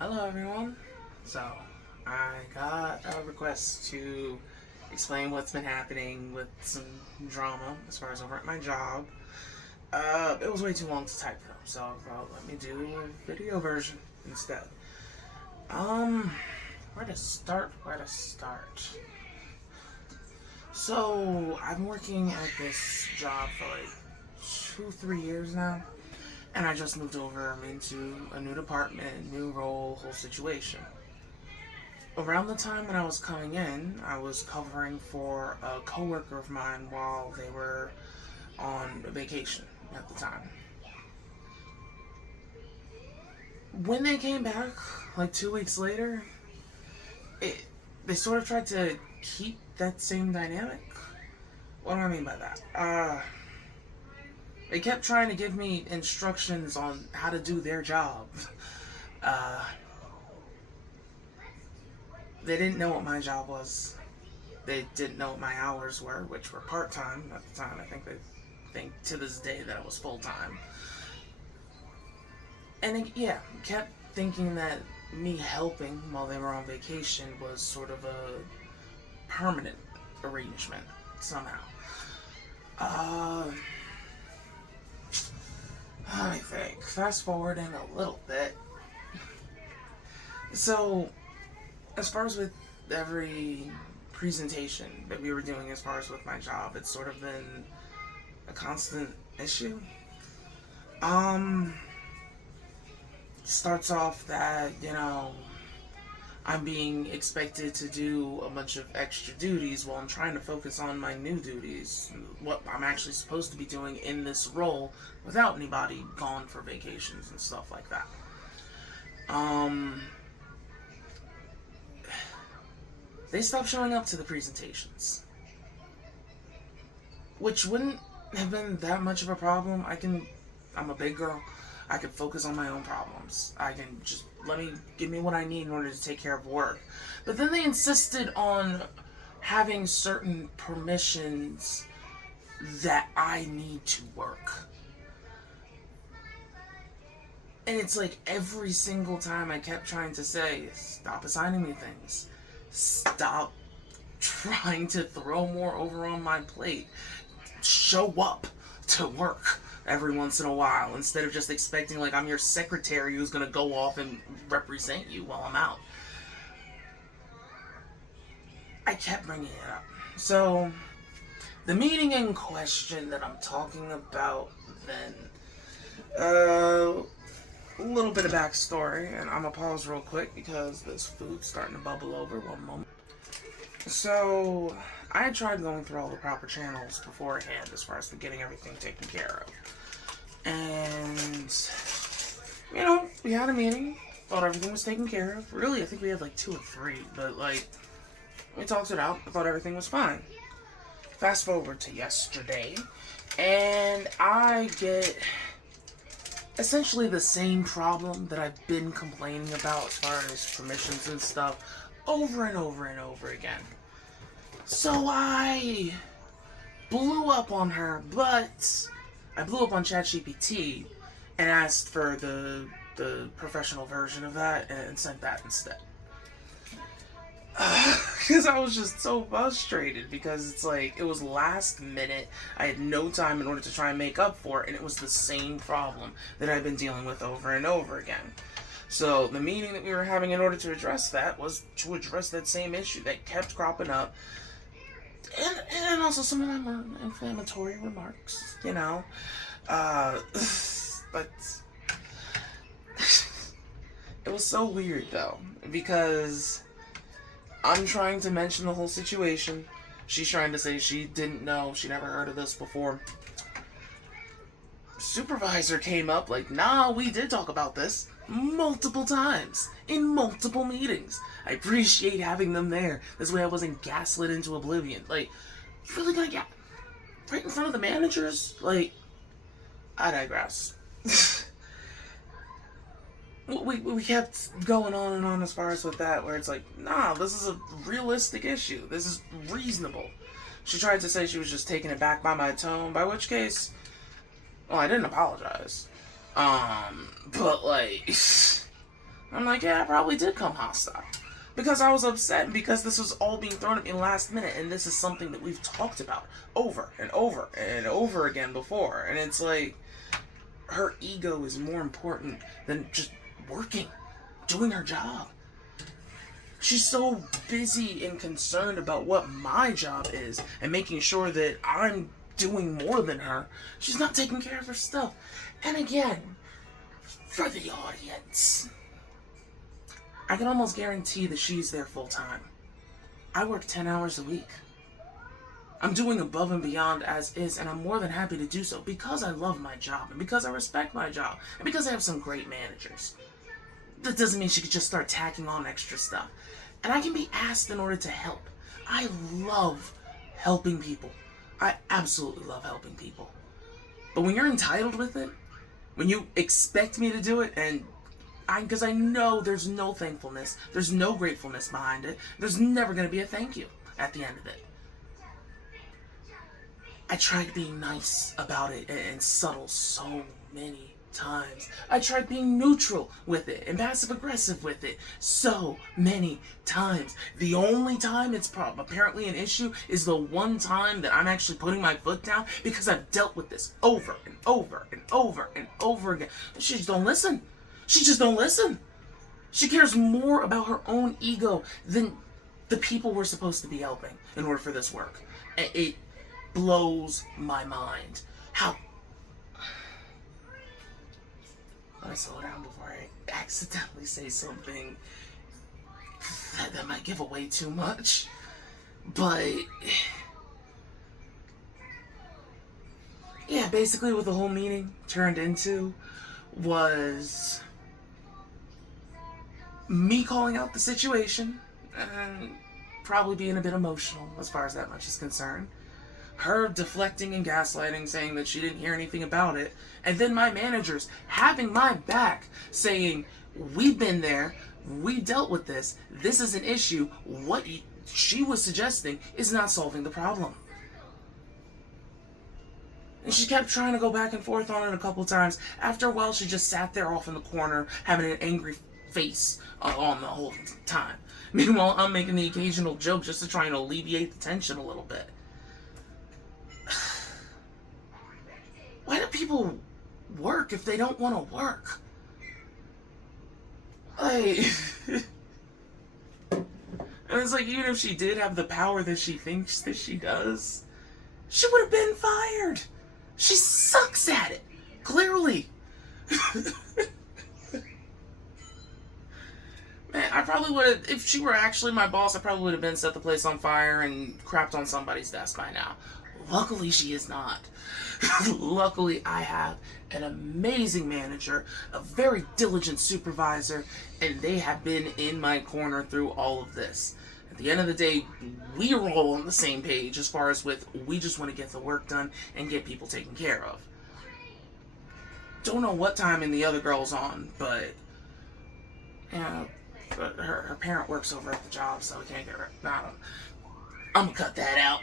Hello everyone. So, I got a request to explain what's been happening with some drama as far as over at my job. It was way too long to type though, so I thought let me do a video version instead. Um, where to start? So, I've been working at this job for like 2-3 years now. And I just moved over into a new department, new role, whole situation. Around the time when I was coming in, I was covering for a coworker of mine while they were on vacation at the time. When they came back, like 2 weeks later, it they sort of tried to keep that same dynamic. What do I mean by that? They kept trying to give me instructions on how to do their job. Uh, they didn't know what my job was. They didn't know what my hours were, which were part time at the time. I think they think to this day that it was full time. And yeah, kept thinking that me helping while they were on vacation was sort of a permanent arrangement somehow. Uh, Let me think. Fast forwarding a little bit. So, as far as with every presentation that we were doing, as far as with my job, it's sort of been a constant issue. Um, Starts off that, I'm being expected to do a bunch of extra duties while I'm trying to focus on my new duties, what I'm actually supposed to be doing in this role without anybody gone for vacations and stuff like that. They stopped showing up to the presentations, which wouldn't have been that much of a problem. I'm a big girl. I can focus on my own problems. I can just give me what I need in order to take care of work. But then they insisted on having certain permissions that I need to work. And it's like every single time I kept trying to say, stop assigning me things. Stop trying to throw more over on my plate. Show up to work every once in a while instead of just expecting like I'm your secretary who's gonna go off and represent you while I'm out. I kept bringing it up. So, the meeting in question that I'm talking about then, a little bit of backstory, and I'm gonna pause real quick because this food's starting to bubble over. One moment. So, I had tried going through all the proper channels beforehand as far as getting everything taken care of. And, we had a meeting, thought everything was taken care of. Really, I think we had like 2 or 3, but we talked it out. I thought everything was fine. Fast forward to yesterday, and I get essentially the same problem that I've been complaining about as far as permissions and stuff over and over and over again. So I blew up on her, but I blew up on ChatGPT and asked for the professional version of that and sent that instead. Because I was just so frustrated because it's like it was last minute. I had no time in order to try and make up for it, and it was the same problem that I've been dealing with over and over again. So the meeting that we were having in order to address that was to address that same issue that kept cropping up, and also some of them were inflammatory remarks, but it was so weird though because I'm trying to mention the whole situation. She's trying to say she didn't know, she never heard of this before. Supervisor came up like, nah, we did talk about this multiple times in multiple meetings. I appreciate having them there. This way I wasn't gaslit into oblivion. Like, you really gonna get right in front of the managers? Like, I digress. we kept going on and on as far as with that, where it's like, nah, this is a realistic issue. This is reasonable. She tried to say she was just taken aback by my tone, by which case, well, I didn't apologize. But like, I'm like, yeah, I probably did come hostile. Because I was upset, and because this was all being thrown at me last minute, and this is something that we've talked about over and over and over again before. And it's like, her ego is more important than just working, doing her job. She's so busy and concerned about what my job is and making sure that I'm doing more than her. She's not taking care of her stuff. And again, for the audience, I can almost guarantee that she's there full time. I work 10 hours a week. I'm doing above and beyond as is, and I'm more than happy to do so because I love my job and because I respect my job and because I have some great managers. That doesn't mean she could just start tacking on extra stuff. And I can be asked in order to help. I love helping people. I absolutely love helping people. But when you're entitled with it, when you expect me to do it, and because I know there's no thankfulness, there's no gratefulness behind it, there's never going to be a thank you at the end of it. I tried being nice about it and subtle so many times. I tried being neutral with it and passive aggressive with it so many times. The only time it's apparently an issue is the one time that I'm actually putting my foot down, because I've dealt with this over and over and over and over again. She just don't listen. She just don't listen. She cares more about her own ego than the people we're supposed to be helping in order for this work. It blows my mind. How... Let me slow down before I accidentally say something that might give away too much. But yeah, basically what the whole meeting turned into was me calling out the situation and probably being a bit emotional as far as that much is concerned. Her deflecting and gaslighting, saying that she didn't hear anything about it. And then my managers having my back, saying, we've been there, we dealt with this, this is an issue, what she was suggesting is not solving the problem. And she kept trying to go back and forth on it a couple times. After a while, she just sat there off in the corner, having an angry face on the whole time. Meanwhile, I'm making the occasional joke just to try and alleviate the tension a little bit. Why do people work if they don't want to work? Like, and it's like, even if she did have the power that she thinks that she does, she would have been fired. She sucks at it, clearly. Man, I probably would have, if she were actually my boss, I probably would have been set the place on fire and crapped on somebody's desk by now. Luckily, she is not. Luckily, I have an amazing manager, a very diligent supervisor, and they have been in my corner through all of this. At the end of the day, we are all on the same page as far as with, we just want to get the work done and get people taken care of. Don't know what time in the other girl's on, but but her parent works over at the job, so we can't get her. I'm gonna cut that out.